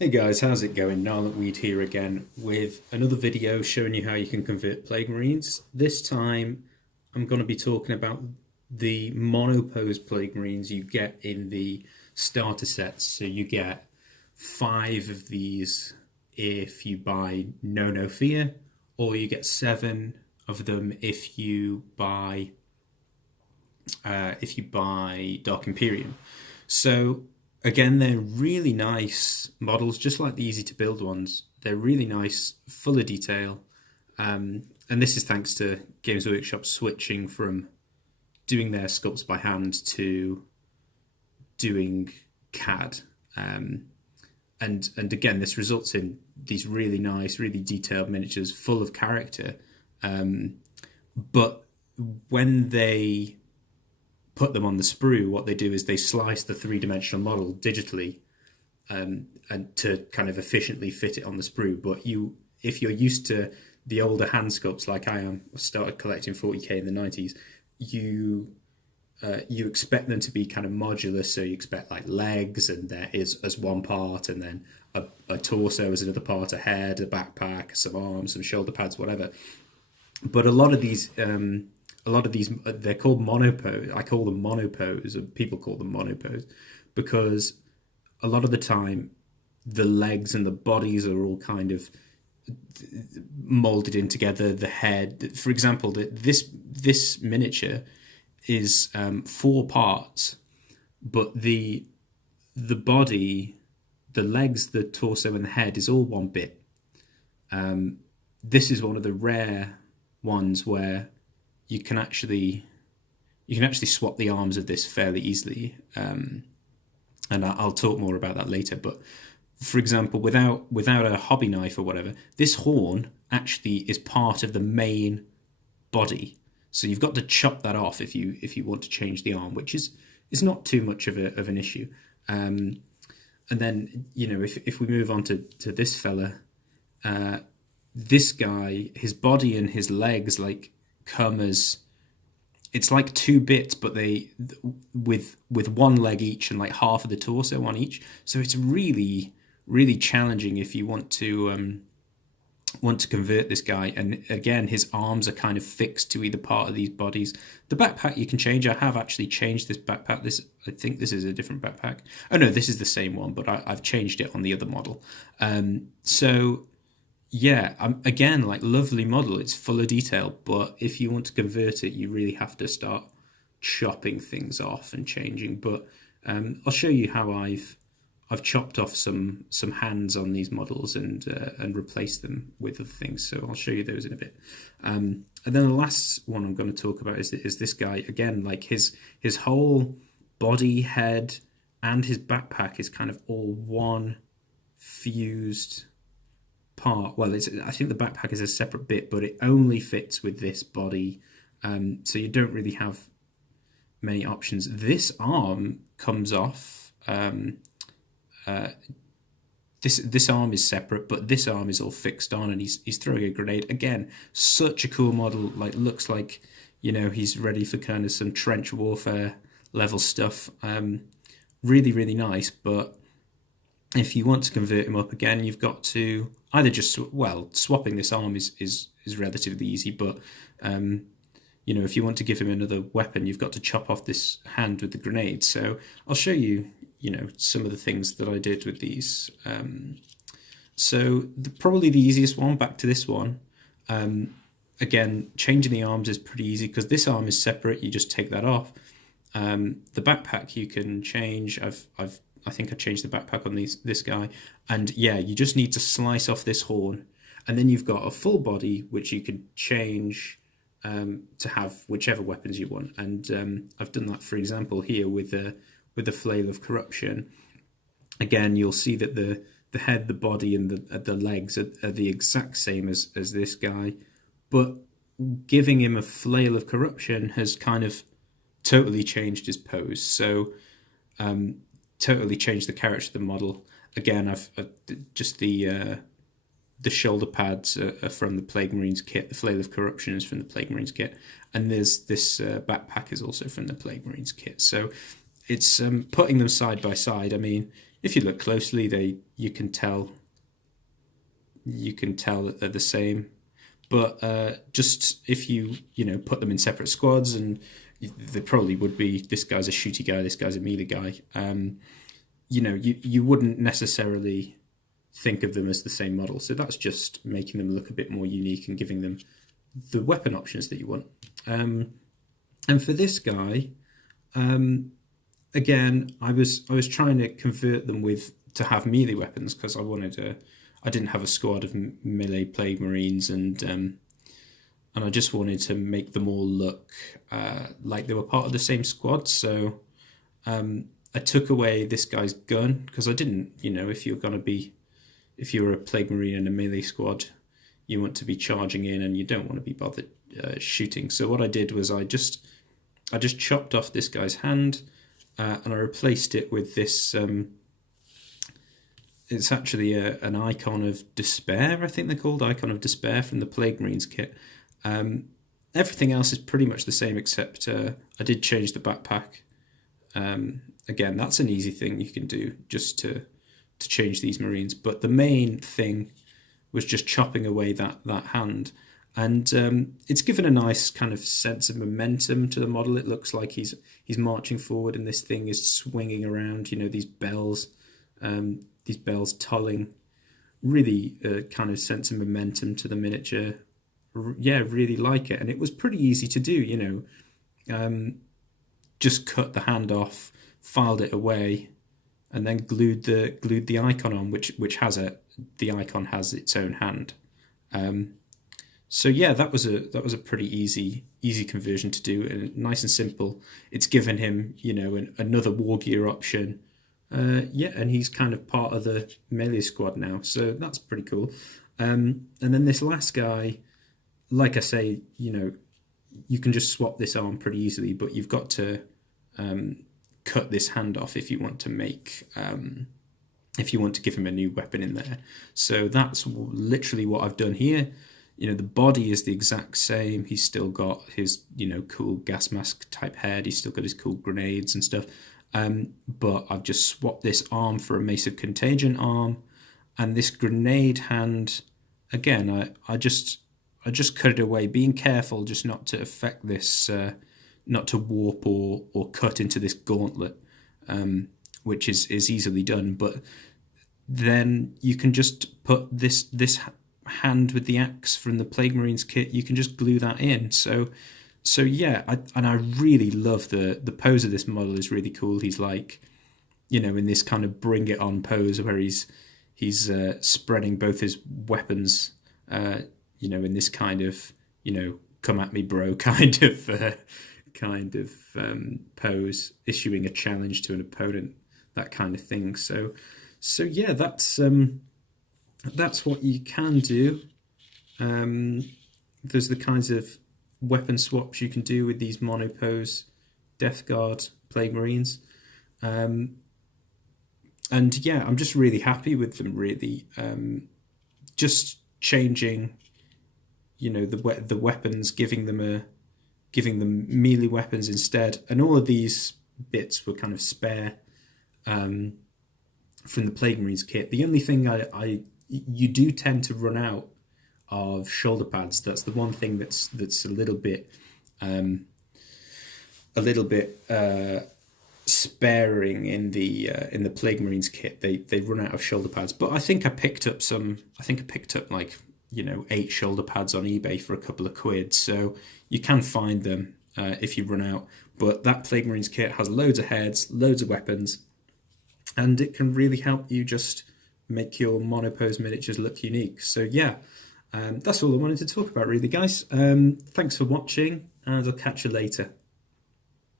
Hey guys, how's it going? Weed here again with another video showing you how you can convert Plague Marines. This time I'm going to be talking about the monopose Plague Marines you get in the starter sets. So you get 5 of these if you buy No Fear, or you get 7 of them if you buy Dark Imperium. So again, they're really nice models, just like the easy to build ones. They're really nice, full of detail, and this is thanks to Games Workshop switching from doing their sculpts by hand to doing CAD. And again, this results in these really nice, really detailed miniatures full of character. But when they put them on the sprue, what they do is they slice the three-dimensional model digitally, and to kind of efficiently fit it on the sprue. But if you're used to the older hand sculpts like I am, I started collecting 40k in the 90s, you expect them to be kind of modular. So you expect like legs and there is as one part, and then a torso as another part, a head, a backpack, some arms, some shoulder pads, whatever. But a lot of these they're called monopose. I call them monopose, or people call them monopose, because a lot of the time the legs and the bodies are all kind of molded in together. The head, for example, this miniature is 4 parts, but the body, the legs, the torso, and the head is all one bit. This is one of the rare ones where you can actually swap the arms of this fairly easily, and I'll talk more about that later. But for example, without a hobby knife or whatever, this horn actually is part of the main body. So you've got to chop that off if you want to change the arm, which is not too much of an issue. And then if we move on to this fella, this guy, his body and his legs come as, it's like 2 bits, but they with one leg each and like half of the torso on each. So it's really challenging if you want to convert this guy. And again, his arms are kind of fixed to either part of these bodies. The backpack you can change. I have actually changed this backpack. I think this is a different backpack. Oh no, this is the same one, but I've changed it on the other model. So yeah, again, like, lovely model. It's full of detail, but if you want to convert it, you really have to start chopping things off and changing. But I'll show you how I've chopped off some hands on these models and replaced them with other things. So I'll show you those in a bit. And then the last one I'm going to talk about is this guy again. Like his whole body, head, and his backpack is kind of all one fused part. Well, I think the backpack is a separate bit, but it only fits with this body, so you don't really have many options. This arm comes off. This arm is separate, but this arm is all fixed on, and he's throwing a grenade. Again, such a cool model. Like, looks like he's ready for kind of some trench warfare level stuff. Really nice. But if you want to convert him up again, you've got to either just, swapping this arm is relatively easy, but if you want to give him another weapon, you've got to chop off this hand with the grenade. So I'll show you, some of the things that I did with these. So probably the easiest one, back to this one. Again, changing the arms is pretty easy because this arm is separate. You just take that off. The backpack you can change. I think I changed the backpack on this guy, and yeah, you just need to slice off this horn, and then you've got a full body which you can change to have whichever weapons you want. And I've done that, for example, here with the flail of corruption. Again, you'll see that the head, the body, and the legs are the exact same as this guy, but giving him a flail of corruption has kind of totally changed his pose. So totally changed the character of the model. Again, I've just the shoulder pads are from the Plague Marines kit. The Flail of Corruption is from the Plague Marines kit, and there's this backpack is also from the Plague Marines kit. So it's putting them side by side. I mean, if you look closely, you can tell that they're the same. But just if you put them in separate squads, and they probably would be, this guy's a shooty guy, this guy's a melee guy. You wouldn't necessarily think of them as the same model. So that's just making them look a bit more unique and giving them the weapon options that you want. And for this guy, again, I was trying to convert them to have melee weapons, because I didn't have a squad of melee Plague Marines, and I just wanted to make them all look like they were part of the same squad. So I took away this guy's gun, because I didn't, if you're a Plague Marine in a melee squad, you want to be charging in and you don't want to be bothered shooting. So what I did was I just chopped off this guy's hand, and I replaced it with this. It's actually an Icon of Despair, I think they're called, Icon of Despair, from the Plague Marines kit. Everything else is pretty much the same, except I did change the backpack. Again, that's an easy thing you can do, just to change these Marines. But the main thing was just chopping away that hand. And it's given a nice kind of sense of momentum to the model. It looks like he's marching forward, and this thing is swinging around, these bells tolling. Really kind of sense of momentum to the miniature. Yeah, really like it. And it was pretty easy to do, just cut the hand off, filed it away, and then glued the icon on, which has the icon has its own hand. So yeah, that was a pretty easy conversion to do, and nice and simple. It's given him another wargear option. And he's kind of part of the melee squad now, so that's pretty cool. And then this last guy, like I say, you can just swap this arm pretty easily, but you've got to cut this hand off if you want to give him a new weapon in there. So that's literally what I've done here. The body is the exact same. He's still got his cool gas mask type head. He's still got his cool grenades and stuff. But I've just swapped this arm for a Mace of Contagion arm, and this grenade hand, again, I just cut it away, being careful just not to affect this, not to warp or cut into this gauntlet, which is easily done. But then you can just put this hand with the axe from the Plague Marines kit, you can just glue that in. So yeah, I really love the pose of this model. Is really cool. He's like, in this kind of bring it on pose where he's spreading both his weapons, in this kind of, come at me bro kind of pose, issuing a challenge to an opponent, that kind of thing. So yeah, that's what you can do. There's the kinds of weapon swaps you can do with these monopose Death Guard Plague Marines, and yeah, I'm just really happy with them. Really, just changing, the weapons, giving them melee weapons instead, and all of these bits were kind of spare from the Plague Marines kit. The only thing you do tend to run out of shoulder pads. That's the one thing that's a little bit sparing in the Plague Marines kit. They run out of shoulder pads, but I think I picked up like 8 shoulder pads on eBay for a couple of quid, so you can find them if you run out. But that Plague Marines kit has loads of heads, loads of weapons, and it can really help you just make your monopose miniatures look unique. So yeah, that's all I wanted to talk about really, guys. Thanks for watching, and I'll catch you later.